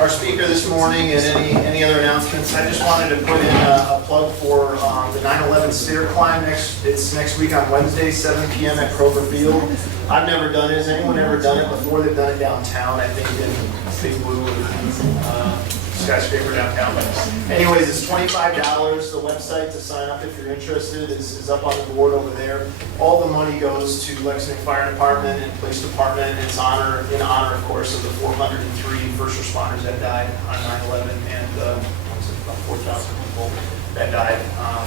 Our speaker this morning and any other announcements. I just wanted to put in a plug for the 9/11 stair climb. It's next week on Wednesday, 7 p.m. at Kroger Field. I've never done it. Has anyone ever done it before? They've done it downtown, I think, in Big Blue skyscraper downtown. But anyways, it's $25. The website to sign up if you're interested is up on the board over there. All the money goes to Lexington Fire Department and Police Department. It's in honor, of course, of the 403 first responders that died on 9/11 and about 4,000 people that died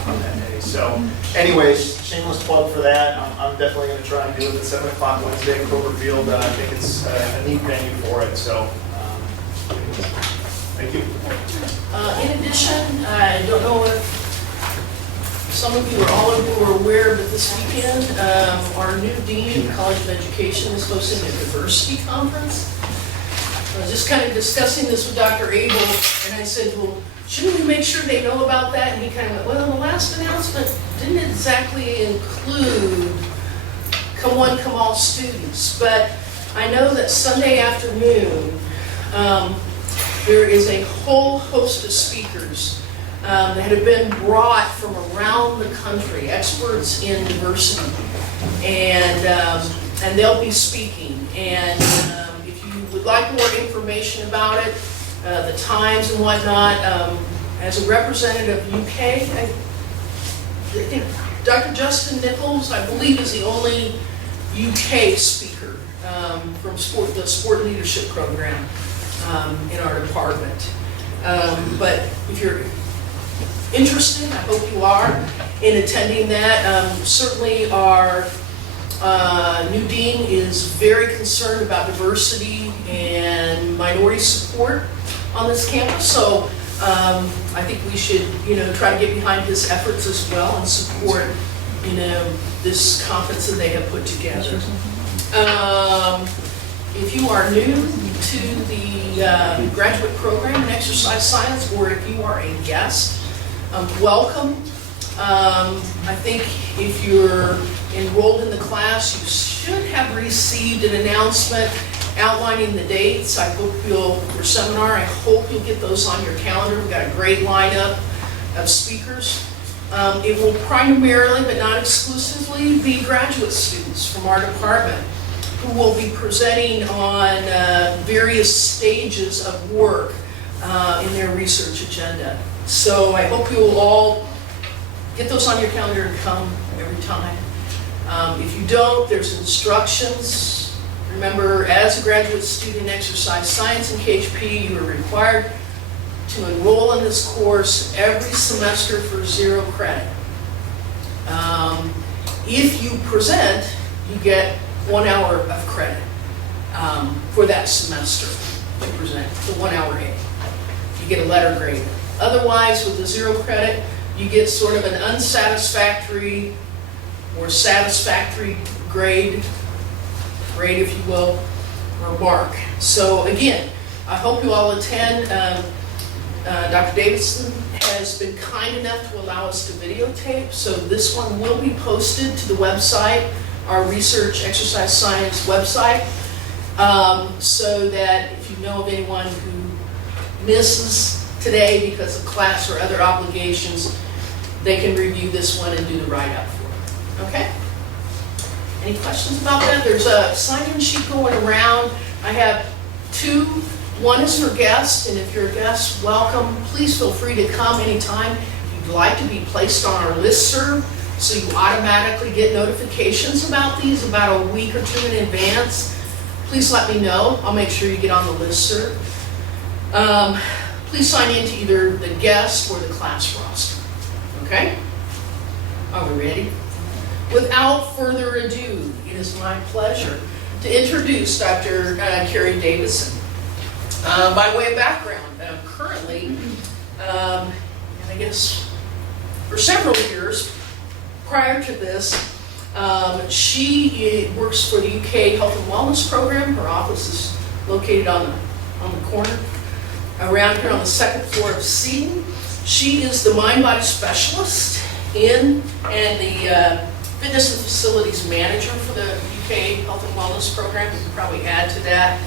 on that day. So anyways, shameless plug for that. I'm definitely going to try and do it at 7 o'clock Wednesday at Kroger Field. I think it's a neat venue for it. So thank you. In addition, I don't know if some of you or all of you are aware, but this weekend, our new Dean of College of Education is hosting a diversity conference. I was just kind of discussing this with Dr. Abel, and I said, well, shouldn't we make sure they know about that? And he kind of went, well, the last announcement didn't exactly include come one, come all students. But I know that Sunday afternoon, there is a whole host of speakers that have been brought from around the country, experts in diversity, and they'll be speaking. And if you would like more information about it, the times and whatnot, as a representative of UK, I think Dr. Justin Nichols, I believe, is the only UK speaker from the sport leadership program in our department. But if you're interested, I hope you are, in attending that. Certainly our new dean is very concerned about diversity and minority support on this campus, so I think we should, try to get behind his efforts as well and support, this conference that they have put together. If you are new to the graduate program in exercise science, or if you are a guest, welcome. I think if you're enrolled in the class, you should have received an announcement outlining the dates. I hope your seminar, I hope you'll get those on your calendar. We've got a great lineup of speakers. It will primarily, but not exclusively, be graduate students from our department who will be presenting on various stages of work in their research agenda. So I hope you will all get those on your calendar and come every time. If you don't, there's instructions. Remember, as a graduate student in exercise science and KHP, you are required to enroll in this course every semester for 0 credit. If you present, you get 1 hour of credit for that semester to present, the 1 hour aid. You get a letter grade. Otherwise, with the 0 credit, you get sort of an unsatisfactory or satisfactory grade if you will, or mark. So again, I hope you all attend. Dr. Davidson has been kind enough to allow us to videotape, so this one will be posted to the website, our research exercise science website, so that if you know of anyone who misses today because of class or other obligations, they can review this one and do the write-up for it. Okay? Any questions about that? There's a sign-in sheet going around. I have 2. One is for guests, and if you're a guest, welcome. Please feel free to come anytime. If you'd like to be placed on our listserv, so you automatically get notifications about these about a week or 2 in advance, please let me know. I'll make sure you get on the listserv. Please sign in to either the guest or the class roster. Okay? Are we ready? Without further ado, it is my pleasure to introduce Dr. Carrie Davidson. By way of background, currently, and I guess for several years prior to this, she works for the UK Health and Wellness Program. Her office is located on the corner around here on the 2nd floor of Seton. She is the mind-body specialist and the fitness and facilities manager for the UK Health and Wellness Program. You can probably add to that.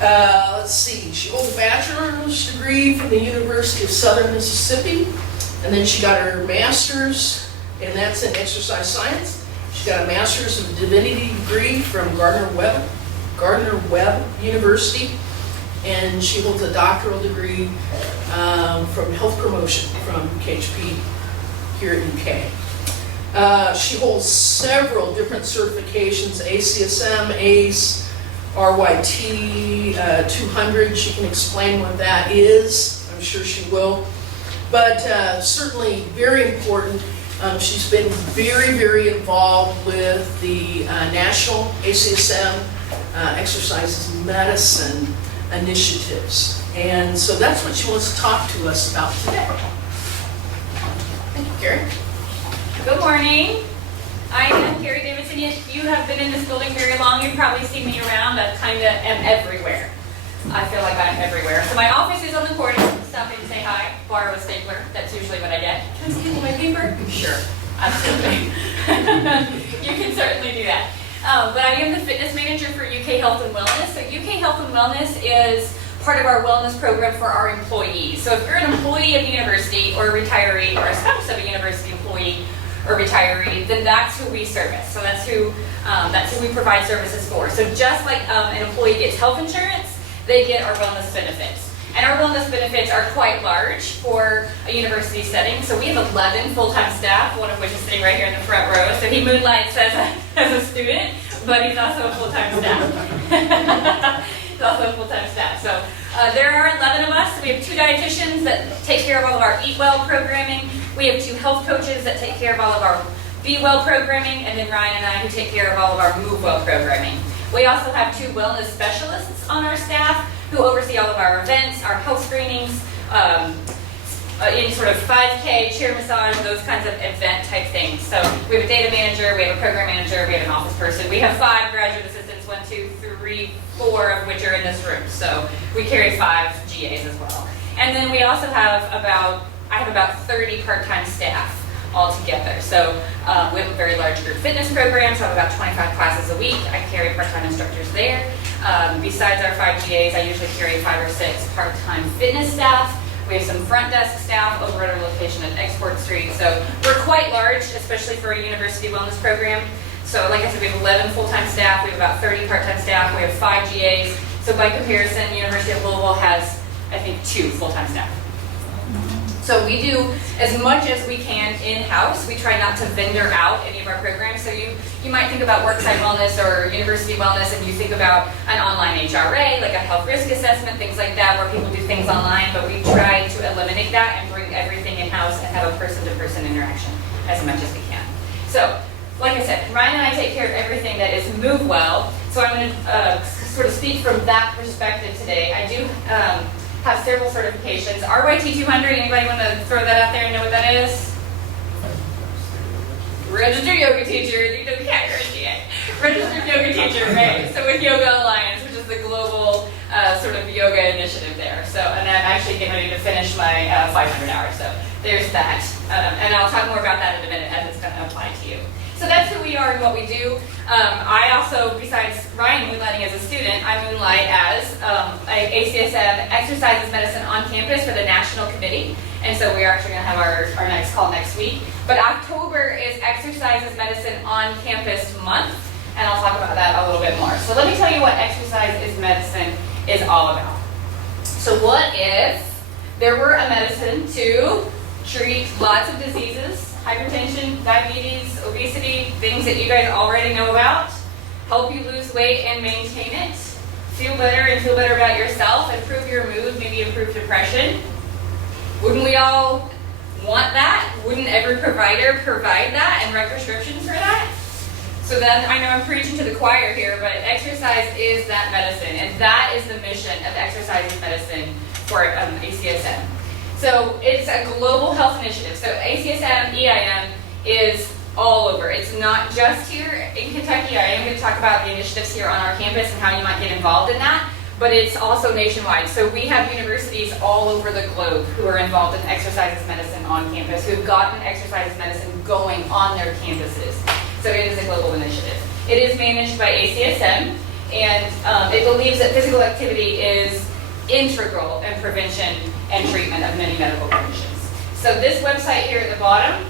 Let's see, she holds a bachelor's degree from the University of Southern Mississippi, and then she got her master's, and that's in exercise science. She got a master's of divinity degree from Gardner Webb University, and she holds a doctoral degree from health promotion from KHP here at UK. She holds several different certifications, ACSM, ACE, RYT 200. She can explain what that is. I'm sure she will. But certainly very important. She's been very, very involved with the National ACSM Exercise Medicine initiatives. And so that's what she wants to talk to us about today. Thank you, Carrie. Good morning. I am Carrie Davidson. If you have been in this building very long, you've probably seen me around. I kind of am everywhere. I feel like I'm everywhere. So my office is on the corner. Stop in and say hi. Borrow a stapler. That's usually what I get. Can I see my paper? Sure. Absolutely. You can certainly do that. But I am the fitness manager for UK Health and Wellness. So UK Health and Wellness is part of our wellness program for our employees. So if you're an employee of the university or a retiree or a spouse of a university employee or retiree, then that's who we service. So that's who we provide services for. So just like an employee gets health insurance, they get our wellness benefits. And our wellness benefits are quite large for a university setting. So we have 11 full-time staff, one of which is sitting right here in the front row. So he moonlights as a student, but he's also a full-time staff. He's also a full-time staff. So there are 11 of us. We have 2 dietitians that take care of all of our Eat Well programming. We have 2 health coaches that take care of all of our Be Well programming, and then Ryan and I who take care of all of our Move Well programming. We also have 2 wellness specialists on our staff who oversee all of our events, our health screenings, any sort of 5K, chair massage, those kinds of event type things. So we have a data manager, we have a program manager, we have an office person. We have 5 graduate assistants, 1, 2, 3, 4 of which are in this room. So we carry 5 GAs as well. And then we also have I have about 30 part-time staff altogether. So we have a very large group fitness program, so I have about 25 classes a week. I carry part-time instructors there. Besides our 5 GAs, I usually carry 5 or 6 part-time fitness staff. We have some front desk staff over at our location at Export Street. So we're quite large, especially for a university wellness program. So like I said, we have 11 full-time staff. We have about 30 part-time staff. We have 5 GAs. So by comparison, University of Louisville has, I think, 2 full-time staff. So we do as much as we can in-house. We try not to vendor out any of our programs. So you might think about worksite wellness or university wellness, and you think about an online HRA, like a health risk assessment, things like that, where people do things online. But we try to eliminate that and bring everything in-house and have a person-to-person interaction as much as we can. So, like I said, Ryan and I take care of everything that is Move Well. So I'm going to sort of speak from that perspective today. I do have several certifications. RYT 200, anybody want to throw that out there and know what that is? Registered yoga teacher, yeah, you're a GA. Registered yoga teacher, right? So with Yoga Alliance, which is the global sort of yoga initiative there. So, and I'm actually getting ready to finish my 500 hours, so there's that. And I'll talk more about that in a minute as it's going to apply to you. So that's who we are and what we do. I also, besides Ryan moonlighting as a student, I moonlight as a ACSM Exercises Medicine on campus for the National Committee. And so we're actually going to have our next call next week. But October is Exercises Medicine on Campus month, and I'll talk about that a little bit more. So let me tell you what Exercise Medicine is all about. So what if there were a medicine to treat lots of diseases, hypertension, diabetes, obesity, things that you guys already know about, help you lose weight and maintain it, feel better and feel better about yourself, improve your mood, maybe improve depression? Wouldn't we all want that? Wouldn't every provider provide that and write prescriptions for that? So then, I know I'm preaching to the choir here, but exercise is that medicine, and that is the mission of Exercise Medicine for ACSM. So it's a global health initiative. So ACSM, EIM is all over. It's not just here in Kentucky. I am going to talk about the initiatives here on our campus and how you might get involved in that, but it's also nationwide. So we have universities all over the globe who are involved in Exercises Medicine on campus, who've gotten Exercises Medicine going on their campuses. So it is a global initiative. It is managed by ACSM, and it believes that physical activity is integral in prevention and treatment of many medical conditions. So this website here at the bottom,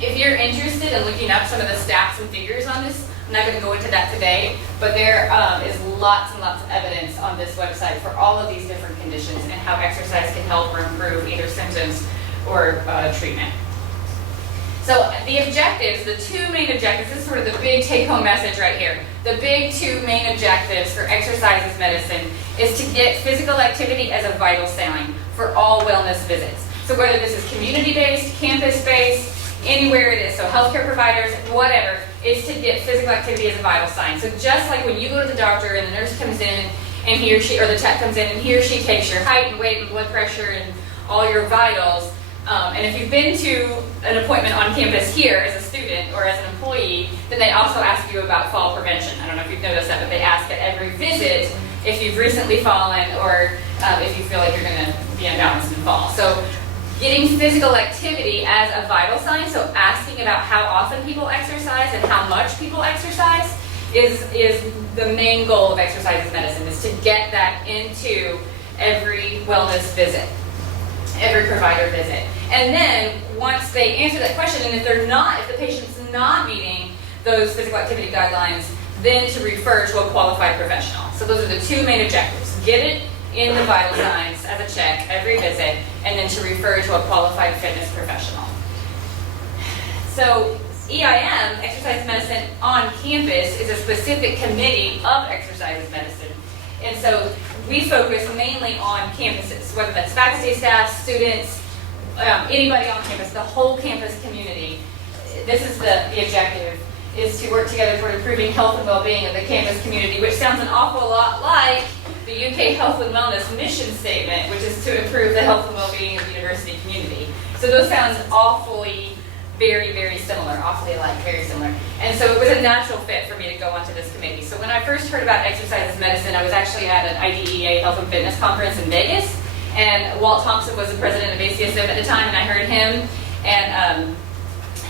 if you're interested in looking up some of the stats and figures on this, I'm not going to go into that today, but there is lots and lots of evidence on this website for all of these different conditions and how exercise can help or improve either symptoms or treatment. So the objectives, the 2 main objectives, this is sort of the big take-home message right here. The big 2 main objectives for Exercises Medicine is to get physical activity as a vital sign for all wellness visits. So whether this is community-based, campus-based, anywhere it is, so healthcare providers, whatever, it's to get physical activity as a vital sign. So just like when you go to the doctor and the nurse comes in and he or she, or the tech comes in and he or she takes your height and weight and blood pressure and all your vitals, and if you've been to an appointment on campus here as a student or as an employee, then they also ask you about fall prevention. I don't know if you've noticed that, but they ask at every visit if you've recently fallen or if you feel like you're going to be unbalanced and fall. So getting physical activity as a vital sign, so asking about how often people exercise and how much people exercise is the main goal of Exercises Medicine, is to get that into every wellness visit, every provider visit. And then once they answer that question, and if the patient's not meeting those physical activity guidelines, then to refer to a qualified professional. So those are the 2 main objectives. get it in the vital signs as a check every visit, and then to refer to a qualified fitness professional. So EIM, exercise medicine on campus, is a specific committee of exercise medicine. And so we focus mainly on campuses, whether that's faculty, staff, students, anybody on campus, the whole campus community. This is the objective, is to work together toward improving health and well-being of the campus community, which sounds an awful lot like the UK Health and Wellness mission statement, which is to improve the health and well-being of the university community. So those sounds awfully, very, very similar, awfully alike, very similar. And so it was a natural fit for me to go onto this committee. So when I first heard about exercise as medicine, I was actually at an IDEA Health and Fitness conference in Vegas, and Walt Thompson was the president of ACSM at the time, and I heard him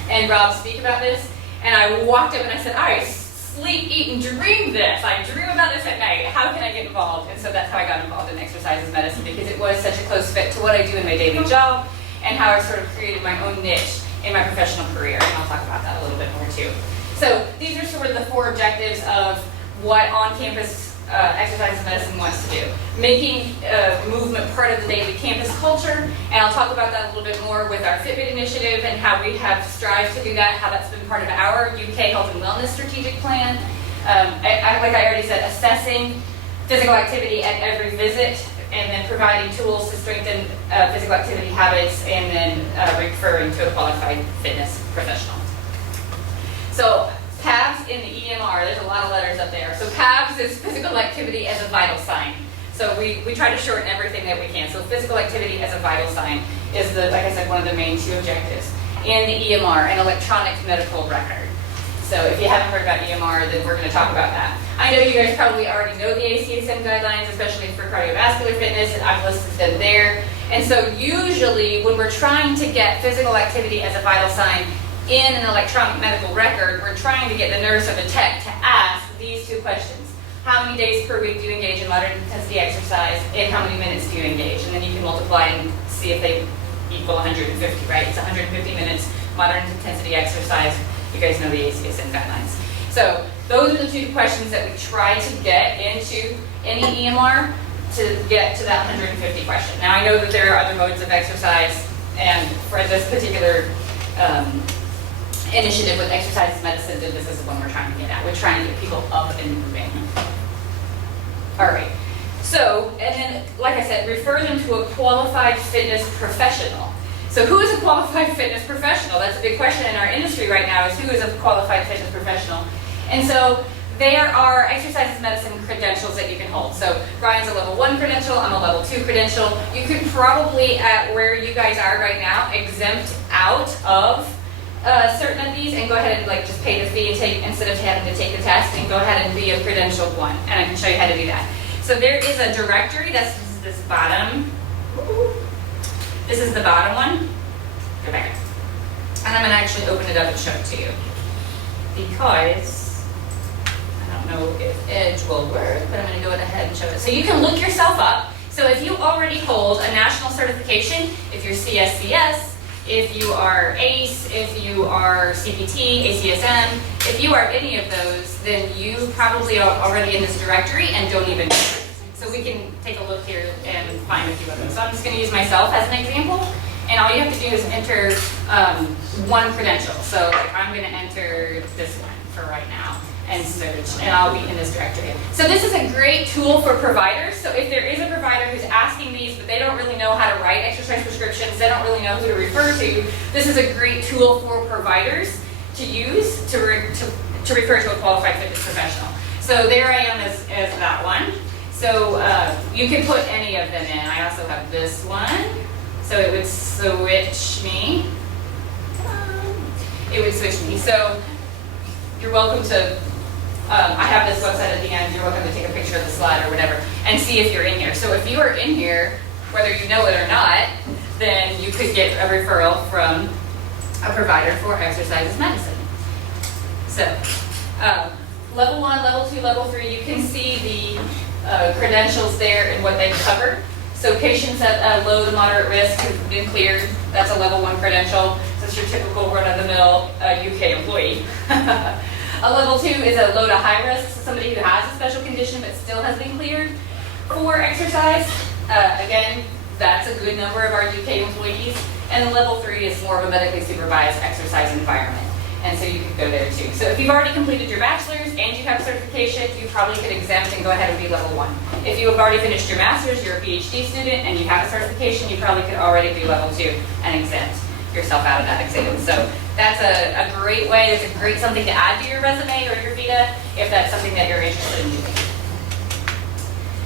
and Rob speak about this, and I walked up and I said, I sleep, eat, and dream this. I dream about this at night. How can I get involved? And so that's how I got involved in exercise as medicine, because it was such a close fit to what I do in my daily job and how I sort of created my own niche in my professional career, and I'll talk about that a little bit more too. So these are sort of the 4 objectives of what on-campus exercise medicine wants to do. Making movement part of the daily campus culture, and I'll talk about that a little bit more with our Fitbit initiative and how we have strived to do that, how that's been part of our UK Health and Wellness strategic plan. Like I already said, assessing physical activity at every visit, and then providing tools to strengthen physical activity habits, and then referring to a qualified fitness professional. So PAVS in the EMR, there's a lot of letters up there. So PAVS is physical activity as a vital sign. So we try to shorten everything that we can. So physical activity as a vital sign is, like I said, one of the main 2 objectives. In the EMR, an electronic medical record. So if you haven't heard about EMR, then we're going to talk about that. I know you guys probably already know the ACSM guidelines, especially for cardiovascular fitness, and I've listed them there. And so usually when we're trying to get physical activity as a vital sign in an electronic medical record, we're trying to get the nurse or the tech to ask these 2 questions. How many days per week do you engage in moderate intensity exercise, and how many minutes do you engage? And then you can multiply and see if they equal 150, right? It's 150 minutes moderate intensity exercise. You guys know the ACSM guidelines. So those are the 2 questions that we try to get into any EMR to get to that 150 question. Now I know that there are other modes of exercise, and for this particular initiative with exercise as medicine, this is the one we're trying to get at. We're trying to get people up and moving. All right. So, and then, like I said, refer them to a qualified fitness professional. So who is a qualified fitness professional? That's a big question in our industry right now, is who is a qualified fitness professional? And so there are exercise as medicine credentials that you can hold. So Brian's a level 1 credential, I'm a level 2 credential. You could probably, at where you guys are right now, exempt out of certain of these and go ahead and just pay the fee and take, instead of having to take the test, and go ahead and be a credentialed one. And I can show you how to do that. So there is a directory, that's this bottom. This is the bottom one. Go back. And I'm going to actually open it up and show it to you, because I don't know if Edge will work, but I'm going to go ahead and show it. So you can look yourself up. So if you already hold a national certification, if you're CSCS, if you are ACE, if you are CPT, ACSM, if you are any of those, then you probably are already in this directory and don't even know it. So we can take a look here and find a few of them. So I'm just going to use myself as an example, and all you have to do is enter 1 credential. So I'm going to enter this one for right now and search, and I'll be in this directory. So this is a great tool for providers. So if there is a provider who's asking these, but they don't really know how to write exercise prescriptions, they don't really know who to refer to, this is a great tool for providers to use to refer to a qualified fitness professional. So there I am as that one. So you can put any of them in. I also have this one. So it would switch me. So you're welcome to, I have this website at the end, you're welcome to take a picture of the slide or whatever and see if you're in here. So if you are in here, whether you know it or not, then you could get a referral from a provider for exercise as medicine. So level 1, level 2, level 3, you can see the credentials there and what they cover. So patients at low to moderate risk who've been cleared, that's a level 1 credential. That's your typical run-of-the-mill UK employee. A level 2 is a low to high risk, so somebody who has a special condition but still has been cleared. for exercise. Again, that's a good number of our UK employees. And the level 3 is more of a medically supervised exercise environment. And so you could go there too. So if you've already completed your bachelor's and you have certification, you probably could exempt and go ahead and be level 1. If you have already finished your master's, you're a PhD student, and you have a certification, you probably could already be level 2 and exempt yourself out of that exam. So that's a great way, it's a great something to add to your resume or your vita if that's something that you're interested in doing.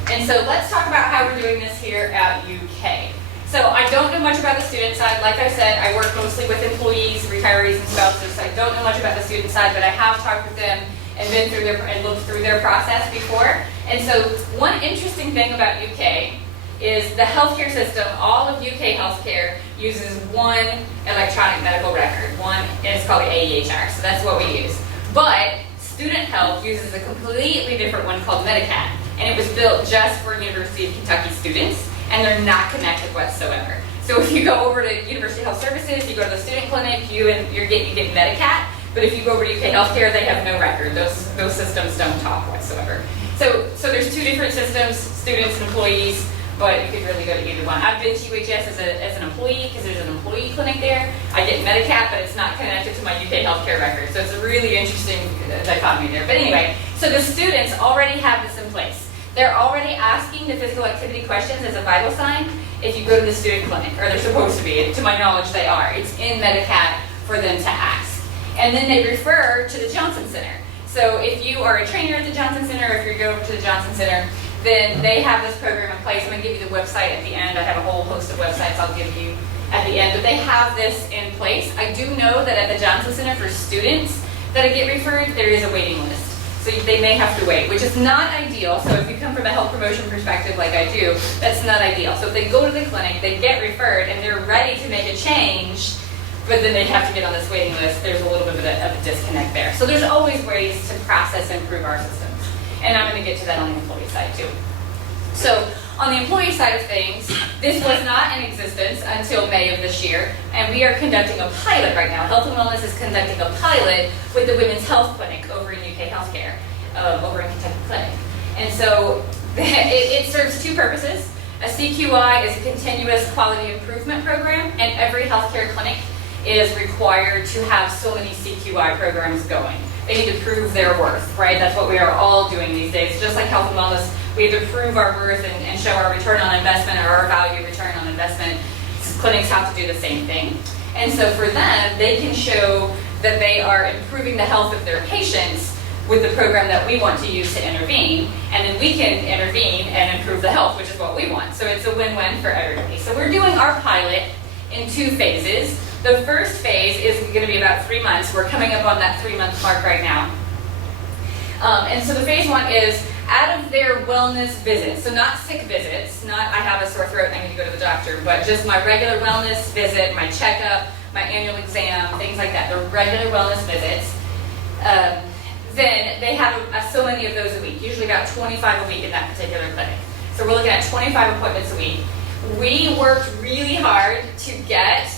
And so let's talk about how we're doing this here at UK. So I don't know much about the student side. Like I said, I work mostly with employees, retirees, and spouses, so I don't know much about the student side, but I have talked with them and been through and looked through their process before. And so one interesting thing about UK is the healthcare system. All of UK healthcare uses one electronic medical record, and it's called the AEHR, so that's what we use. But student health uses a completely different one called Medicat, and it was built just for University of Kentucky students, and they're not connected whatsoever. So if you go over to University Health Services, you go to the student clinic, you get Medicat, but if you go over to UK Healthcare, they have no record. Those systems don't talk whatsoever. So there's two different systems, students and employees, but you could really go to either one. I've been to UHS as an employee because there's an employee clinic there. I get Medicat, but it's not connected to my UK healthcare record. So it's a really interesting dichotomy there. But anyway, so the students already have this in place. They're already asking the physical activity questions as a vital sign if you go to the student clinic, or they're supposed to be. To my knowledge, they are. It's in Medicat for them to ask. And then they refer to the Johnson Center. So if you are a trainer at the Johnson Center, or if you go over to the Johnson Center, then they have this program in place. I'm going to give you the website at the end. I have a whole host of websites I'll give you at the end, but they have this in place. I do know that at the Johnson Center for students that get referred, there is a waiting list. So they may have to wait, which is not ideal. So if you come from a health promotion perspective like I do, that's not ideal. So if they go to the clinic, they get referred, and they're ready to make a change, but then they have to get on this waiting list, there's a little bit of a disconnect there. So there's always ways to process and improve our systems. And I'm going to get to that on the employee side too. So on the employee side of things, this was not in existence until May of this year, and we are conducting a pilot right now. Health and Wellness is conducting a pilot with the Women's Health Clinic over in UK Healthcare, over in Kentucky Clinic. And so it serves two purposes. A CQI is a continuous quality improvement program, and every healthcare clinic is required to have so many CQI programs going. They need to prove their worth, right? That's what we are all doing these days. Just like health and wellness, we have to prove our worth and show our return on investment, or our value return on investment. Clinics have to do the same thing. And so for them, they can show that they are improving the health of their patients with the program that we want to use to intervene, and then we can intervene and improve the health, which is what we want. So it's a win-win for everybody. So we're doing our pilot in 2 phases. The first phase is going to be about 3 months. We're coming up on that 3-month mark right now. And so the phase 1 is out of their wellness visits, so not sick visits, not I have a sore throat and I need to go to the doctor, but just my regular wellness visit, my checkup, my annual exam, things like that, the regular wellness visits. Then they have so many of those a week, usually about 25 a week in that particular clinic. So we're looking at 25 appointments a week. We worked really hard to get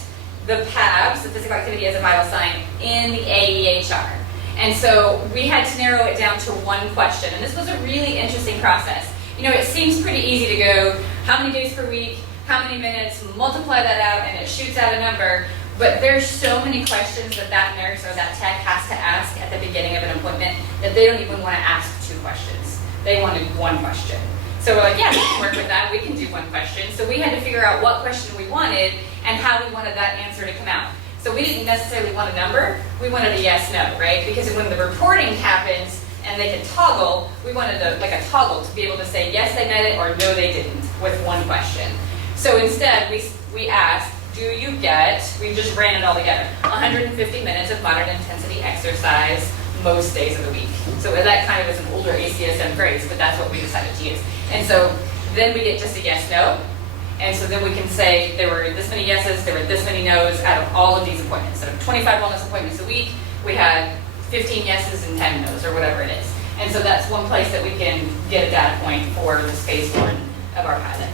the PABS, the physical activity as a vital sign, in the AEHR. And so we had to narrow it down to one question. And this was a really interesting process. You know, it seems pretty easy to go, how many days per week, how many minutes, multiply that out, and it shoots out a number. But there's so many questions that nurse or that tech has to ask at the beginning of an appointment that they don't even want to ask 2 questions. They wanted 1 question. So we're like, yeah, we can work with that. We can do 1 question. So we had to figure out what question we wanted and how we wanted that answer to come out. So we didn't necessarily want a number. We wanted a yes, no, right? Because when the reporting happens and they can toggle, we wanted like a toggle to be able to say, yes, they met it, or no, they didn't, with 1 question. So instead, we asked, do you get, we just ran it all together, 150 minutes of moderate intensity exercise most days of the week. So that kind of is an older ACSM phrase, but that's what we decided to use. And so then we get just a yes, no. And so then we can say there were this many yeses, there were this many no's out of all of these appointments. So 25 wellness appointments a week, we had 15 yeses and 10 no's, or whatever it is. And so that's one place that we can get a data point for this phase 1 of our pilot.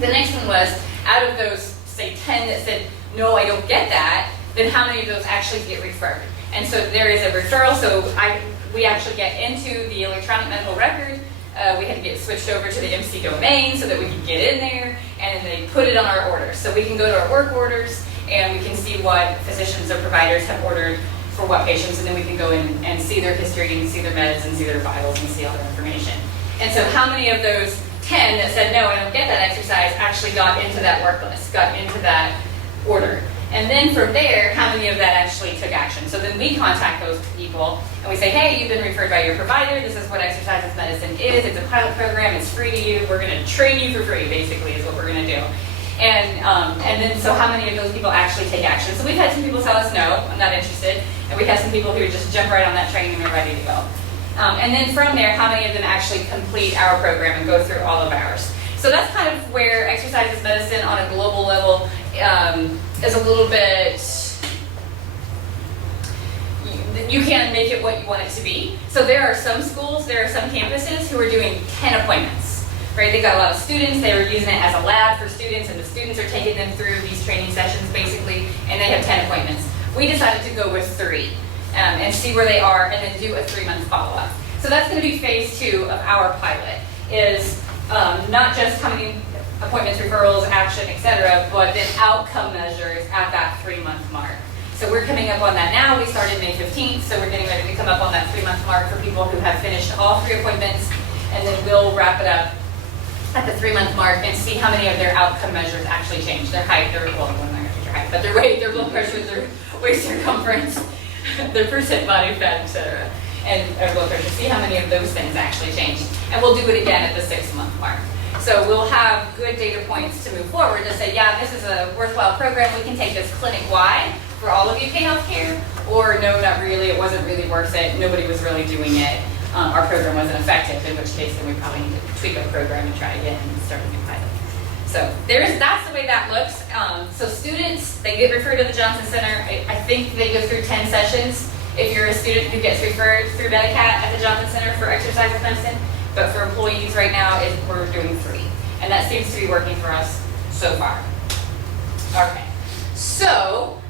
The next one was, out of those, say 10 that said, no, I don't get that, then how many of those actually get referred? And so there is a referral, so we actually get into the electronic medical record We had to get switched over to the MC domain so that we could get in there, and then they put it on our orders. So we can go to our work orders, and we can see what physicians or providers have ordered for what patients, and then we can go in and see their history, and see their meds, and see their vitals, and see all their information. And so how many of those 10 that said, no, I don't get that exercise, actually got into that work list, got into that order? And then from there, how many of that actually took action? So then we contact those people, and we say, hey, you've been referred by your provider, this is what exercise medicine is, it's a pilot program, it's free to you, we're gonna train you for free, basically, is what we're gonna do. And then, so how many of those people actually take action? So we've had some people tell us, no, I'm not interested, and we've had some people who just jump right on that train and are ready to go. And then from there, how many of them actually complete our program and go through all of ours? So that's kind of where exercise medicine on a global level is a little bit, you can make it what you want it to be. So there are some schools, there are some campuses who are doing 10 appointments, right? They got a lot of students, they were using it as a lab for students, and the students are taking them through these training sessions basically, and they have 10 appointments. We decided to go with 3 and see where they are, and then do a 3-month follow-up. So that's going to be phase 2 of our pilot, is not just how many appointments, referrals, action, etc., but then outcome measures at that 3-month mark. So we're coming up on that now. We started May 15th, so we're getting ready to come up on that 3-month mark for people who have finished all 3 appointments, and then we'll wrap it up at the 3-month mark and see how many of their outcome measures actually change. Their height, their, well, I'm not going to their height, but their weight, their blood pressure, their waist circumference, their percent body fat, etc., and our blood pressure. See how many of those things actually change. And we'll do it again at the 6-month mark. So we'll have good data points to move forward to say, yeah, this is a worthwhile program. We can take this clinic-wide for all of UK healthcare, or no, not really. It wasn't really worth it. Nobody was really doing it. Our program wasn't effective, in which case then we probably need to tweak our program and try again and start a new pilot. So that's the way that looks. So students, they get referred to the Johnson Center. I think they go through 10 sessions if you're a student who gets referred through Medicat at the Johnson Center for exercise medicine. But for employees right now, we're doing 3. And that seems to be working for us so far. Okay, so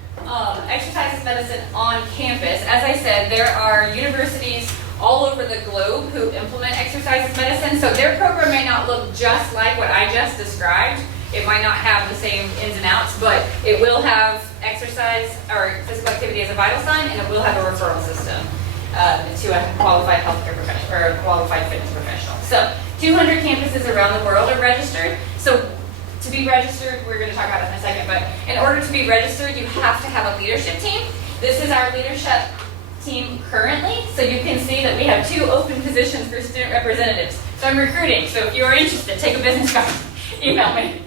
exercise medicine on campus. As I said, there are universities all over the globe who implement exercise medicine. So their program may not look just like what I just described. It might not have the same ins and outs, but it will have exercise or physical activity as a vital sign, and it will have a referral system to a qualified healthcare professional or a qualified fitness professional. So 200 campuses around the world are registered. So to be registered, we're going to talk about it in a second, but in order to be registered, you have to have a leadership team. This is our leadership team currently. So you can see that we have 2 open positions for student representatives. So I'm recruiting. So if you are interested, take a business card, email me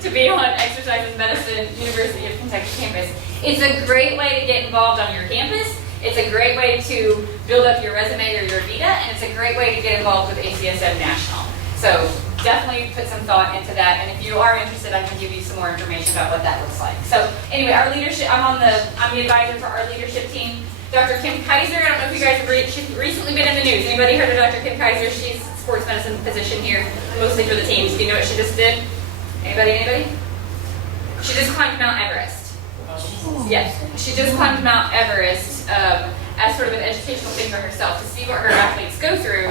to be on Exercise Medicine University of Kentucky campus. It's a great way to get involved on your campus. It's a great way to build up your resume or your Vita, and it's a great way to get involved with ACSM National. So definitely put some thought into that, and if you are interested, I can give you some more information about what that looks like. So anyway, our leadership, I'm the advisor for our leadership team. Dr. Kim Kaiser, I don't know if you guys have she's recently been in the news. Anybody heard of Dr. Kim Kaiser? She's a sports medicine physician here, mostly for the teams. Do you know what she just did? Anybody? She just climbed Mount Everest. Yes, she just climbed Mount Everest as sort of an educational thing for herself to see what her athletes go through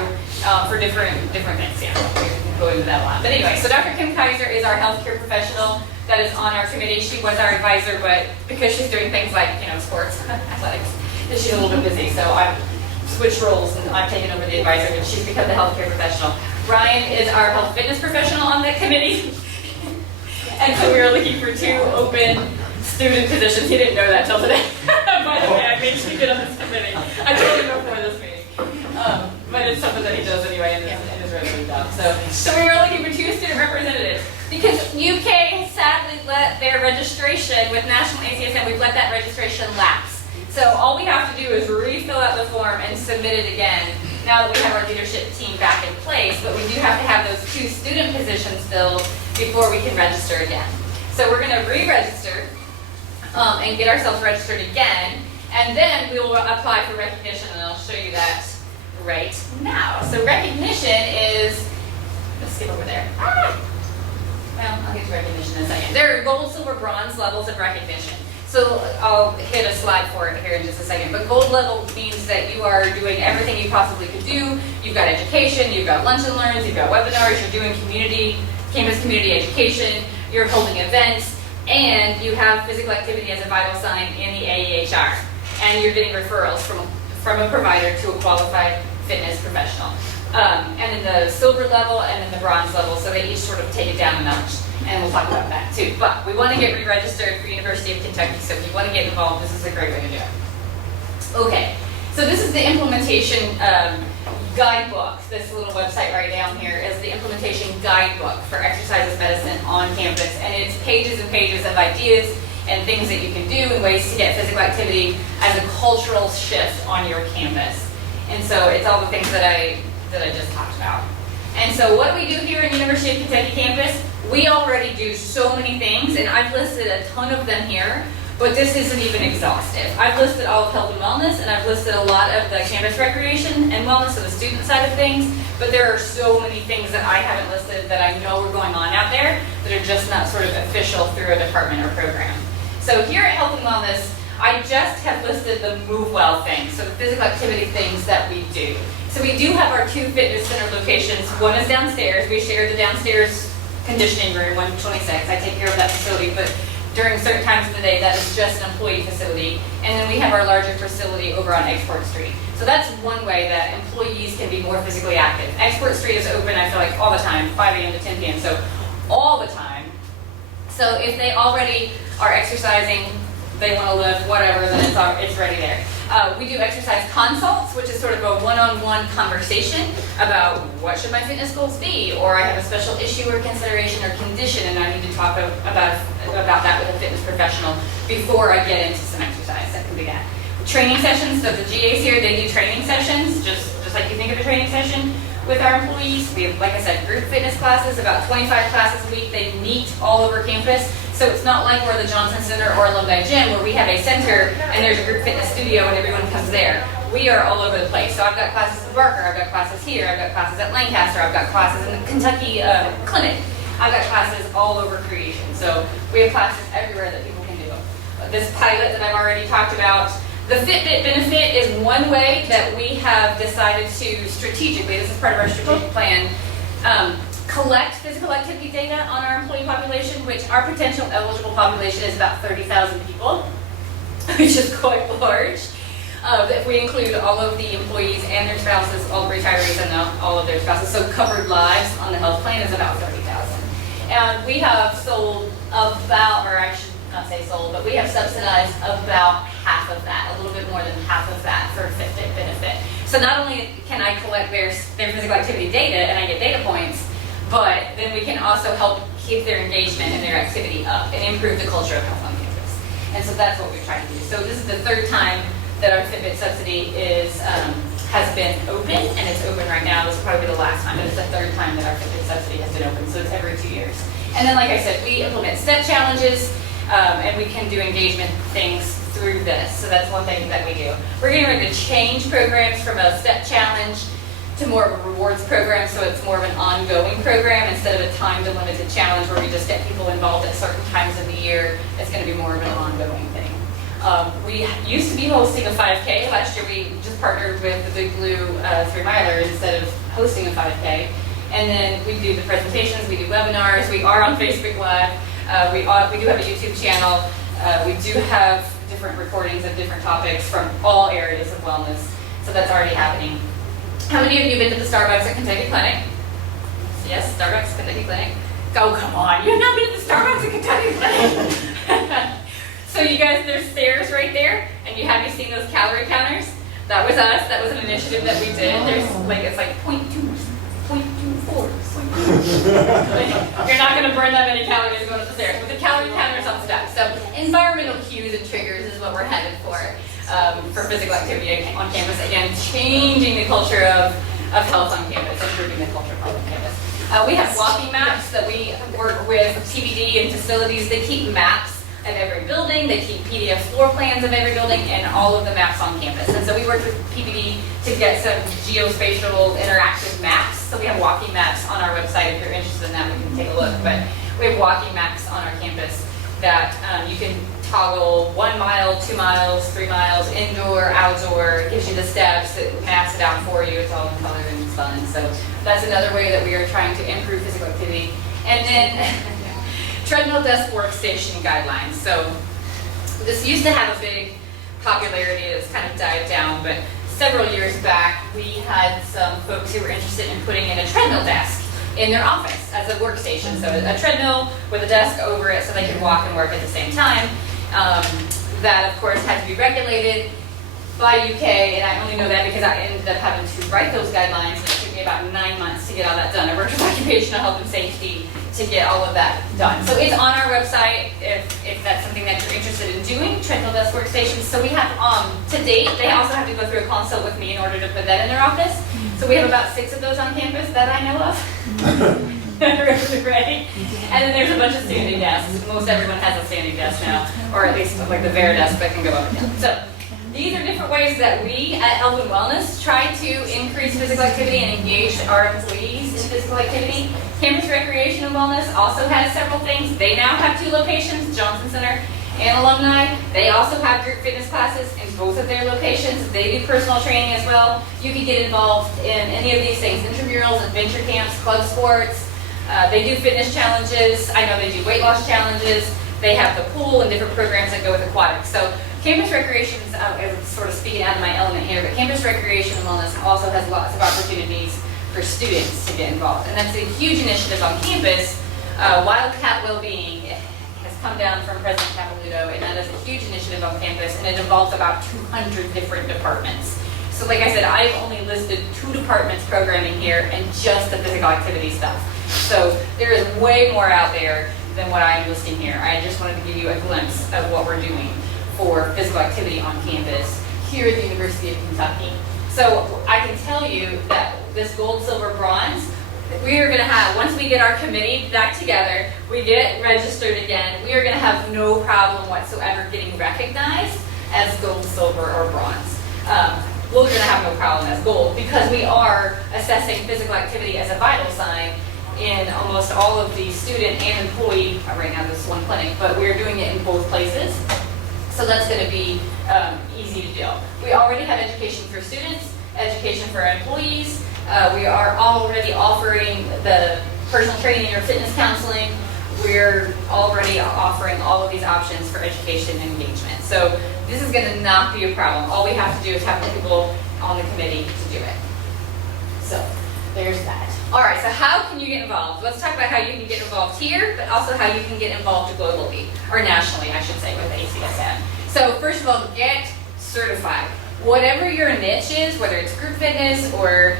for different things. Yeah, we can go into that a lot. But anyway, so Dr. Kim Kaiser is our healthcare professional that is on our committee. She was our advisor, but because she's doing things like, sports, athletics, she's a little bit busy. So I've switched roles and I've taken over the advisor, and she's become the healthcare professional. Ryan is our health fitness professional on that committee. And so we are looking for 2 open student positions. He didn't know that till today. By the way, I made sure he get on this committee. I told him before this meeting. But it's something that he does anyway in his regular job. So we were looking for 2 student representatives. Because UK sadly let their registration with National ACSM, we've let that registration lapse. So all we have to do is refill out the form and submit it again now that we have our leadership team back in place. But we do have to have those 2 student positions filled before we can register again. So we're going to re-register and get ourselves registered again, and then we will apply for recognition, and I'll show you that right now. So recognition is, let's skip over there. Well, I'll get to recognition in a second. There are gold, silver, bronze levels of recognition. So I'll hit a slide for it here in just a second. But gold level means that you are doing everything you possibly could do. You've got education, you've got lunch and learns, you've got webinars, you're doing campus community education, you're holding events, and you have physical activity as a vital sign in the AEHR. And you're getting referrals from a provider to a qualified fitness professional. And then the silver level and then the bronze level, so they each sort of take it down a notch. And we'll talk about that too. But we want to get re-registered for University of Kentucky, so if you want to get involved, this is a great way to do it. Okay, so this is the implementation guidebook. This little website right down here is the implementation guidebook for exercise medicine on campus. And it's pages and pages of ideas and things that you can do and ways to get physical activity as a cultural shift on your campus. And so it's all the things that I just talked about. And so what do we do here in University of Kentucky campus? We already do so many things, and I've listed a ton of them here, but this isn't even exhaustive. I've listed all of health and wellness, and I've listed a lot of the campus recreation and wellness, so the student side of things, but there are so many things that I haven't listed that I know are going on out there that are just not sort of official through a department or program. So here at Health and Wellness, I just have listed the Move Well things, so the physical activity things that we do. So we do have our 2 fitness center locations. One is downstairs. We share the downstairs conditioning room, 126. I take care of that facility, but during certain times of the day, that is just an employee facility. And then we have our larger facility over on Export Street. So that's one way that employees can be more physically active. Export Street is open, I feel like, all the time, 5 a.m. to 10 p.m., so all the time. So if they already are exercising, they want to lift, whatever, then it's ready there. We do exercise consults, which is sort of a one-on-one conversation about what should my fitness goals be, or I have a special issue or consideration or condition and I need to talk about that with a fitness professional before I get into some exercise. That can be that. Training sessions, so the GAs here, they do training sessions, just like you think of a training session with our employees. We have, like I said, group fitness classes, about 25 classes a week. They meet all over campus. So it's not like we're the Johnson Center or Alumni Gym where we have a center and there's a group fitness studio and everyone comes there. We are all over the place. So I've got classes at Barker, I've got classes here, I've got classes at Lancaster, I've got classes in the Kentucky clinic. I've got classes all over creation. So we have classes everywhere that people can do. This pilot that I've already talked about, the Fitbit benefit is one way that we have decided to strategically, this is part of our strategic plan, collect physical activity data on our employee population, which our potential eligible population is about 30,000 people, which is quite large. If we include all of the employees and their spouses, all the retirees and all of their spouses, so covered lives on the health plan is about 30,000. And we have sold about, or I should not say sold, but we have subsidized about half of that, a little bit more than half of that for Fitbit benefit. So not only can I collect their physical activity data and I get data points, but then we can also help keep their engagement and their activity up and improve the culture of health on campus. And so that's what we're trying to do. So this is the 3rd time that our Fitbit subsidy has been open, and it's open right now. This will probably be the last time, but it's the 3rd time that our Fitbit subsidy has been open, so it's every 2 years. And then, like I said, we implement step challenges, and we can do engagement things through this. So that's one thing that we do. We're getting ready to change programs from a step challenge to more of a rewards program, so it's more of an ongoing program instead of a time-delimited challenge where we just get people involved at certain times of the year. It's going to be more of an ongoing thing. We used to be hosting a 5K. Last year we just partnered with the Big Blue 3-miler instead of hosting a 5K. And then we do the presentations, we do webinars, we are on Facebook Live, we do have a YouTube channel, we do have different recordings of different topics from all areas of wellness, so that's already happening. How many of you have been to the Starbucks at Kentucky Clinic? Yes, Starbucks, Kentucky Clinic. Oh, come on, you have not been to the Starbucks at Kentucky Clinic. So you guys, there's stairs right there, and have you seen those calorie counters? That was us, that was an initiative that we did. There's like, it's like 0.24. You're not gonna burn that many calories going up the stairs, but the calorie counters on stuff. So environmental cues and triggers is what we're headed for physical activity on campus. Again, changing the culture of health on campus, improving the culture of health on campus. We have walking maps that we work with TBD and facilities. They keep maps of every building, they keep PDF floor plans of every building, and all of the maps on campus. And so we worked with PBD to get some geospatial interactive maps. So we have walking maps on our website. If you're interested in that, we can take a look. But we have walking maps on our campus that you can toggle 1 mile, 2 miles, 3 miles, indoor, outdoor. It gives you the steps, it maps it out for you. It's all in color and it's fun. So that's another way that we are trying to improve physical activity. And then treadmill desk workstation guidelines. So this used to have a big popularity that's kind of died down, but several years back we had some folks who were interested in putting in a treadmill desk in their office as a workstation. So a treadmill with a desk over it so they could walk and work at the same time. That of course had to be regulated by UK, and I only know that because I ended up having to write those guidelines, and it took me about 9 months to get all that done. I worked with occupational health and safety to get all of that done. So it's on our website if that's something that you're interested in doing, treadmill desk workstations. So we have, to date, they also have to go through a consult with me in order to put that in their office. So we have about 6 of those on campus that I know of. Right? And then there's a bunch of standing desks. Most everyone has a standing desk now, or at least like the Vera desk that can go up and down. So these are different ways that we at Health and Wellness try to increase physical activity and engage our employees in physical activity. Campus Recreation and Wellness also has several things. They now have 2 locations, Johnson Center and Alumni. They also have group fitness classes in both of their locations. They do personal training as well. You can get involved in any of these things, intramurals, adventure camps, club sports. They do fitness challenges. I know they do weight loss challenges. They have the pool and different programs that go with aquatics. So Campus Recreation is sort of speaking out of my element here, but Campus Recreation and Wellness also has lots of opportunities for students to get involved. And that's a huge initiative on campus. Wildcat Wellbeing has come down from President Capilouto, and that is a huge initiative on campus, and it involves about 200 different departments. So like I said, I've only listed 2 departments programming here and just the physical activity stuff. So there is way more out there than what I'm listing here. I just wanted to give you a glimpse of what we're doing for physical activity on campus here at the University of Kentucky. So I can tell you that this gold, silver, bronze, we are going to have, once we get our committee back together, we get registered again, we are going to have no problem whatsoever getting recognized as gold, silver, or bronze. We're going to have no problem as gold because we are assessing physical activity as a vital sign in almost all of the student and employee, right now this is one clinic, but we're doing it in both places. So that's going to be easy to do. We already have education for students, education for employees. We are already offering the personal training or fitness counseling. We're already offering all of these options for education and engagement. So this is going to not be a problem. All we have to do is have the people on the committee to do it. So there's that. All right, so how can you get involved? Let's talk about how you can get involved here, but also how you can get involved globally, or nationally, I should say, with ACSM. So first of all, get certified. Whatever your niche is, whether it's group fitness or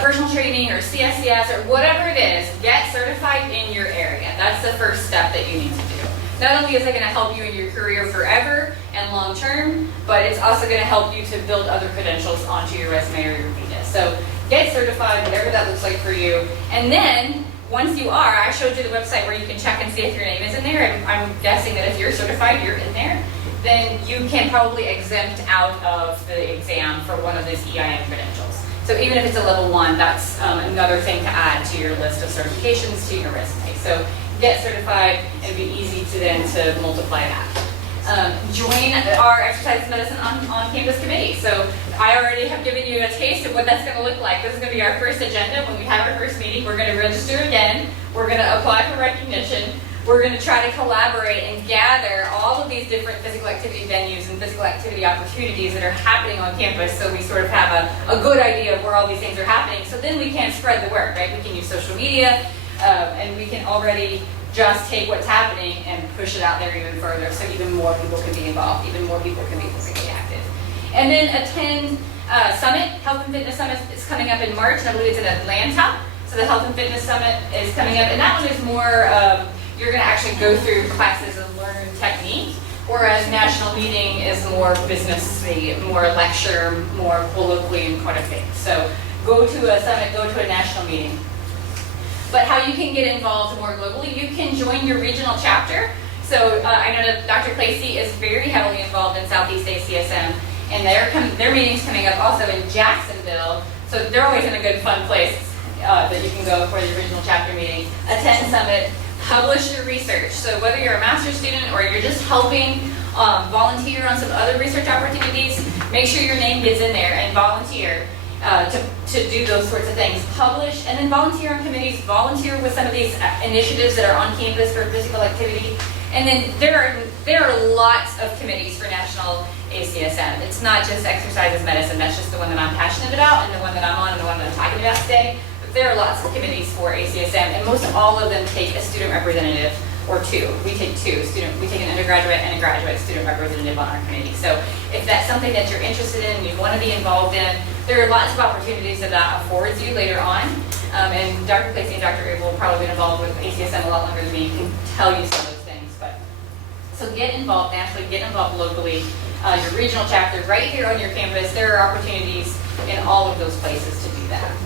personal training or CSCS or whatever it is, get certified in your area. That's the first step that you need to do. Not only is it going to help you in your career forever and long term, but it's also going to help you to build other credentials onto your resume or your vita. So get certified, whatever that looks like for you. And then, once you are, I showed you the website where you can check and see if your name is in there. I'm guessing that if you're certified, you're in there. Then you can probably exempt out of the exam for one of those EIN credentials. So even if it's a level 1, that's another thing to add to your list of certifications to your resume. So get certified, and it'd be easy to then to multiply that. Join our exercise medicine on campus committee. So I already have given you a taste of what that's going to look like. This is going to be our first agenda. When we have our first meeting, we're going to register again. We're going to apply for recognition. We're going to try to collaborate and gather all of these different physical activity venues and physical activity opportunities that are happening on campus, so we sort of have a good idea of where all these things are happening. So then we can spread the word, right? We can use social media, and we can already just take what's happening and push it out there even further, so even more people can be involved, even more people can be physically active. And then attend Summit. Health and Fitness Summit is coming up in March, and I believe it's in Atlanta. So the Health and Fitness Summit is coming up, and that one is more, you're going to actually go through classes and learn technique, whereas National Meeting is more businessy, more lecture, more colloquially and kind of thing. So go to a summit, go to a national meeting. But how you can get involved more globally, you can join your regional chapter. So I know that Dr. Placey is very heavily involved in Southeast ACSM, and their meeting's coming up also in Jacksonville. So they're always in a good, fun place that you can go for the regional chapter meeting. Attend Summit, Publish your research. So whether you're a master's student or you're just helping volunteer on some other research opportunities, make sure your name gets in there and volunteer to do those sorts of things. Publish and then volunteer on committees, volunteer with some of these initiatives that are on campus for physical activity. And then there are lots of committees for National ACSM. It's not just exercise as medicine, that's just the one that I'm passionate about and the one that I'm on and the one that I'm talking about today. But there are lots of committees for ACSM, and most all of them take a student representative or two. We take two. We take an undergraduate and a graduate student representative on our committee. So if that's something that you're interested in, you want to be involved in, there are lots of opportunities that affords you later on. And Dr. Placey and Dr. Abel will probably been involved with ACSM a lot longer than me, can tell you some of those things. So get involved nationally, get involved locally. Your regional chapter right here on your campus, there are opportunities in all of those places to do that.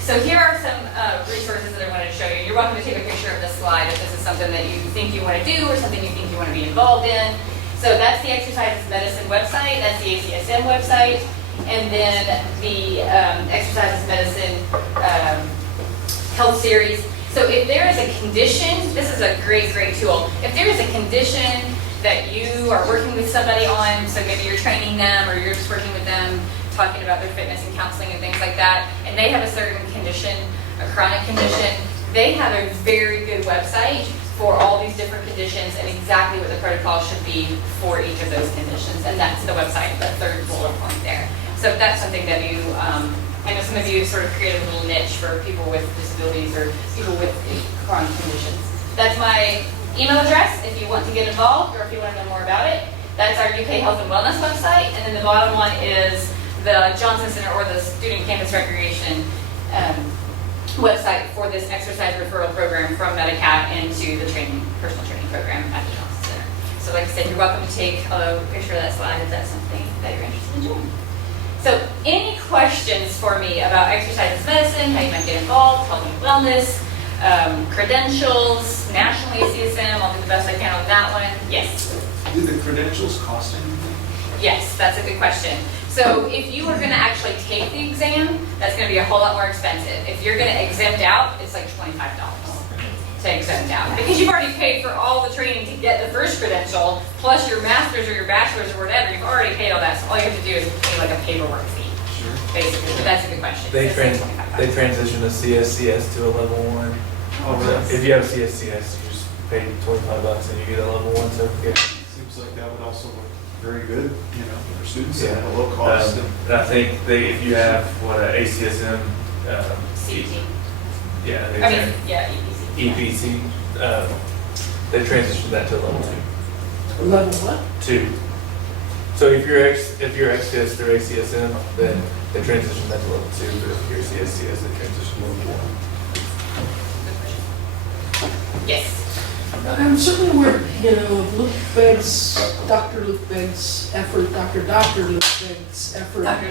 So here are some resources that I wanted to show you. You're welcome to take a picture of this slide if this is something that you think you want to do or something you think you want to be involved in. So that's the Exercise Medicine website, that's the ACSM website, and then the Exercise Medicine Health Series. So if there is a condition, this is a great tool. If there is a condition that you are working with somebody on, so maybe you're training them or you're just working with them, talking about their fitness and counseling and things like that, and they have a certain condition, a chronic condition, they have a very good website for all these different conditions and exactly what the protocol should be for each of those conditions. And that's the website, the third bullet point there. So if that's something that you, I know some of you sort of created a little niche for people with disabilities or people with chronic conditions. That's my email address if you want to get involved or if you want to know more about it. That's our UK Health and Wellness website. And then the bottom one is the Johnson Center or the Student Campus Recreation website for this exercise referral program from Medicat into the personal training program at the Johnson Center. So like I said, you're welcome to take a picture of that slide if that's something that you're interested in doing. So any questions for me about exercise as medicine, how you might get involved, health and wellness, credentials, national ACSM, I'll do the best I can on that one. Yes? Do the credentials cost anything? Yes, that's a good question. So if you are going to actually take the exam, that's going to be a whole lot more expensive. If you're going to exempt out, it's like $25 to exempt out. Because you've already paid for all the training to get the first credential, plus your master's or your bachelor's or whatever, you've already paid all that. So all you have to do is pay like a paperwork fee, basically. But that's a good question. They transition a CSCS to a level 1. Oh, really? If you have a CSCS, you just pay $25 and you get a level 1 certificate. Seems like that would also look very good, you know, for students Yeah. at a low cost. And I think if you have ACSM, CT. yeah, I mean, yeah, EPC. EPC, they transition that to level 2. Level what? 2. So if you're XCS through ACSM, then they transition that to level 2. But if you're CSCS, they transition to level 1. Yes. I'm certainly aware, of Dr. Luke Begg's effort, Dr. Luke Begg's effort. Doctor.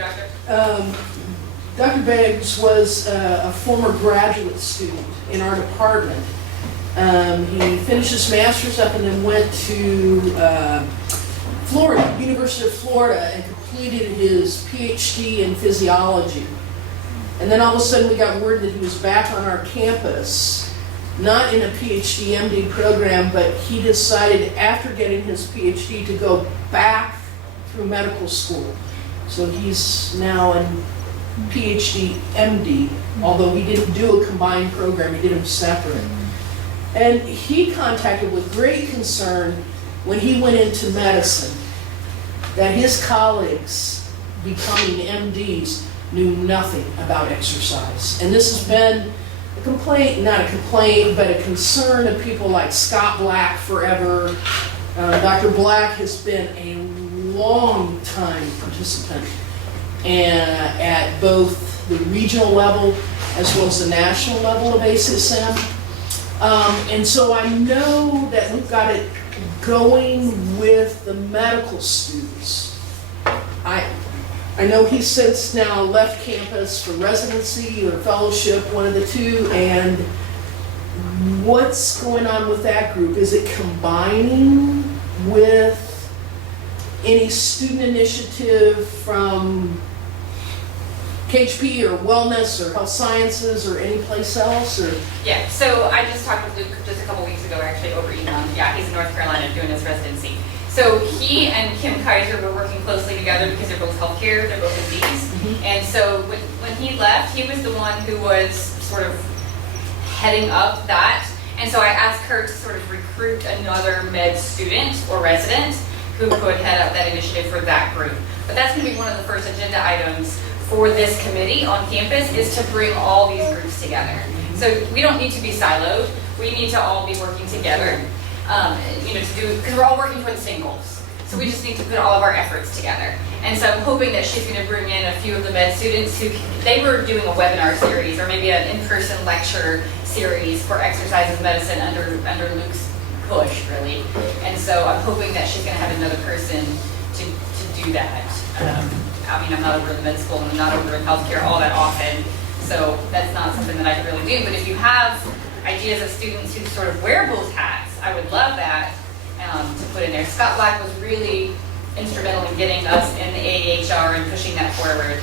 Dr. Beggs was a former graduate student in our department. He finished his master's up and then went to Florida, University of Florida, and completed his PhD in physiology. And then all of a sudden we got word that he was back on our campus, not in a PhD MD program, but he decided after getting his PhD to go back through medical school. So he's now in PhD MD, although he didn't do a combined program, he did them separate. And he contacted with great concern when he went into medicine that his colleagues becoming MDs knew nothing about exercise. And this has been a complaint, not a complaint, but a concern of people like Scott Black forever. Dr. Black has been a long time participant at both the regional level as well as the national level of ACSM. And so I know that we've got it going with the medical students. I know he's since now left campus for residency or fellowship, one of the two, and what's going on with that group? Is it combining with any student initiative from KHP or wellness or health sciences or any place else, or? Yeah, so I just talked with Luke just a couple weeks ago, actually, over email. Yeah, he's in North Carolina doing his residency. So he and Kim Kaiser were working closely together because they're both healthcare, they're both MDs. And so when he left, he was the one who was sort of heading up that. And so I asked her to sort of recruit another med student or resident who could head up that initiative for that group. But that's going to be one of the first agenda items for this committee on campus, is to bring all these groups together. So we don't need to be siloed. We need to all be working together, to do, because we're all working towards the same goals. So we just need to put all of our efforts together. And so I'm hoping that she's going to bring in a few of the med students who, they were doing a webinar series or maybe an in-person lecture series for exercise medicine under Luke's push, really. And so I'm hoping that she's going to have another person to do that. I'm not over in med school and I'm not over in healthcare all that often, so that's not something that I can really do. But if you have ideas of students who sort of wear both hats, I would love that to put in there. Scott Black was really instrumental in getting us in the AHR and pushing that forward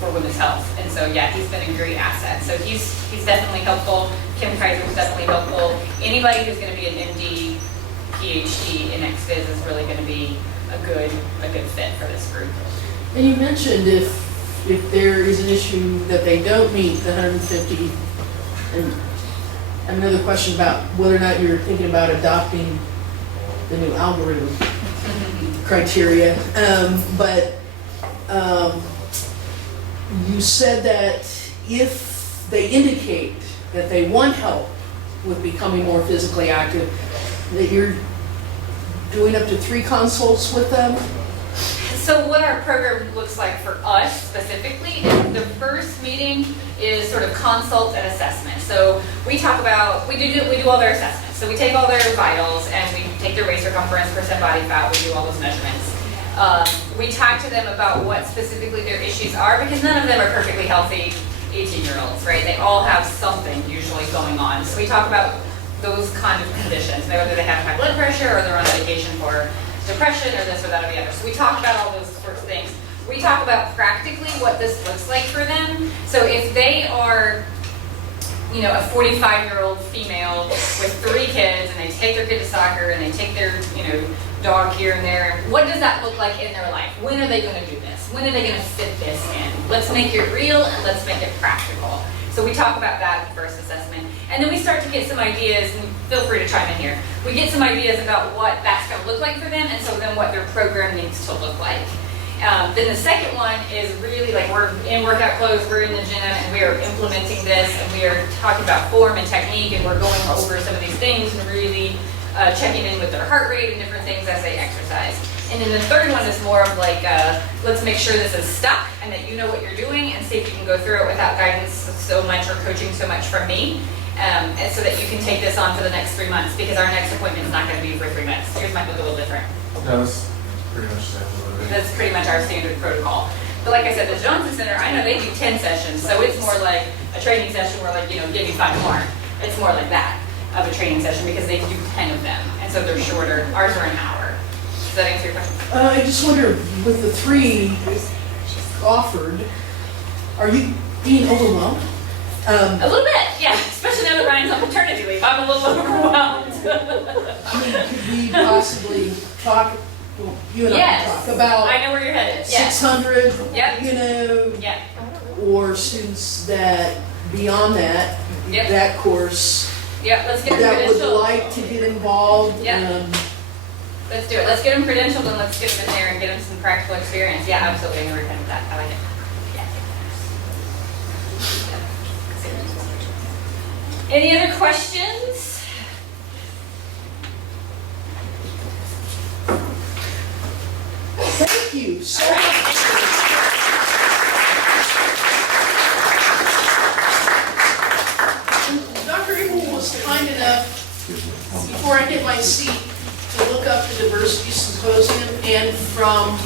for women's health. And so, yeah, he's been a great asset. So he's definitely helpful. Kim Kaiser was definitely helpful. Anybody who's going to be an MD, PhD in XPhys is really going to be a good fit for this group. And you mentioned if there is an issue that they don't meet the 150, and another question about whether or not you're thinking about adopting the new algorithm criteria. But you said that if they indicate that they want help with becoming more physically active, that you're doing up to 3 consults with them? So what our program looks like for us specifically is the first meeting is sort of consult and assessment. So we talk about, we do all their assessments. So we take all their vitals and we take their waist circumference, percent body fat, we do all those measurements. We talk to them about what specifically their issues are, because none of them are perfectly healthy 18-year-olds, right? They all have something usually going on. So we talk about those kind of conditions, whether they have high blood pressure or they're on medication for depression or this or that or the other. So we talk about all those sorts of things. We talk about practically what this looks like for them. So if they are, a 45-year-old female with 3 kids and they take their kid to soccer and they take their, dog here and there, what does that look like in their life? When are they going to do this? When are they going to fit this in? Let's make it real and let's make it practical. So we talk about that at the first assessment. And then we start to get some ideas, and feel free to chime in here. We get some ideas about what that's going to look like for them, and so then what their program needs to look like. Then the second one is really like we're in workout clothes, we're in the gym, and we are implementing this, and we are talking about form and technique, and we're going over some of these things and really checking in with their heart rate and different things as they exercise. And then the third one is more of like, let's make sure this is stuck and that you know what you're doing and see if you can go through it without guidance so much or coaching so much from me. And so that you can take this on for the next 3 months, because our next appointment is not going to be for 3 months. Yours might look a little different. No, that's pretty much standard. That's pretty much our standard protocol. But like I said, the Johnson Center, I know they do 10 sessions, so it's more like a training session where give me 5 more. It's more like that of a training session because they do 10 of them, and so they're shorter. Ours are an hour. Does that answer your question? I just wonder, with the 3 offered, are you being overwhelmed? A little bit, yeah. Especially now that Ryan's on maternity leave, I'm a little overwhelmed. Could we possibly talk, well, you and I Yes. can talk about I know where you're headed. Yes. 600, Yep. Yeah. or students that, beyond that, Yep. that course, Yep. Let's get them that would credentialed. like to get involved? Yeah. Let's do it. Let's get them credentialed and let's get them in there and get them some practical experience. Yeah, absolutely. I know where you're headed with that. I like it. Yeah. Any other questions? Thank you so much. Dr. Abel was kind enough, before I hit my seat, to look up the diversity symposium, and from